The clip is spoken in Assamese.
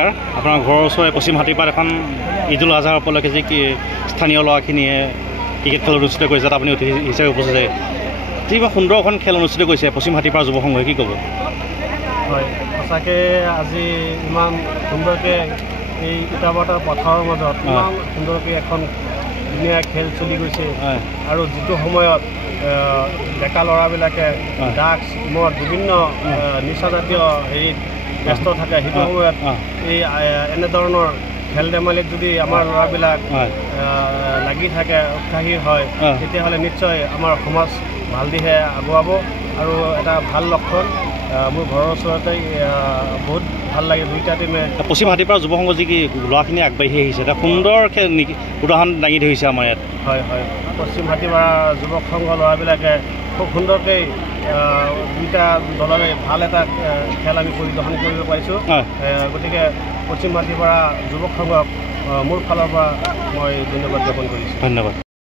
নমস্কাৰ আপোনাৰ ঘৰৰ ওচৰৰে পশ্চিম হাতীপাত এখন ঈদুল আজহাৰ উপলক্ষে যি স্থানীয় ল'ৰাখিনিয়ে ক্ৰিকেট খেল অনুষ্ঠিত কৰিছে তাত আপুনি অতিথি হিচাপে উপস্থিত আছে যিবা সুন্দৰ এখন খেল অনুষ্ঠিত কৰিছে পশ্চিম হাতীপাত যুৱ সংঘই কি ক'ব হয় সঁচাকৈ আজি ইমান সুন্দৰকৈ এই ইটাবাটাৰ পথাৰৰ মাজত ইমান সুন্দৰকৈ এখন ধুনীয়া খেল চলি গৈছে আৰু যিটো সময়ত ডেকা ল'ৰাবিলাকে ড্ৰাগছ মদ বিভিন্ন নিচাজাতীয় হেৰিত ব্যস্ত থাকে সেইটো সময়ত এই এনেধৰণৰ খেল ধেমালিত যদি আমাৰ ল'ৰাবিলাক লাগি থাকে উৎসাহী হয় তেতিয়াহ'লে নিশ্চয় আমাৰ সমাজ ভাল দিশে আগুৱাব আৰু এটা ভাল লক্ষণ মোৰ ঘৰৰ ওচৰতে বহুত ভাল লাগে দুইটা টিমে পশ্চিম হাতীপাত যুৱ সংঘ যি কি ল'ৰাখিনি আগবাঢ়ি আহিছে এটা সুন্দৰ খেল উদাহৰণ দাঙি ধৰিছে আমাৰ ইয়াত হয় হয় পশ্চিম হাতীপাত যুৱক সংঘ ল'ৰাবিলাকে খুব সুন্দৰকৈ দুইটা দলৰে ভাল এটা খেল আমি পৰিদৰ্শন কৰিব পাৰিছোঁ গতিকে পশ্চিম হাতীপাত যুৱক সংঘক মোৰ ফালৰ পৰা মই ধন্যবাদ জ্ঞাপন কৰিছোঁ ধন্যবাদ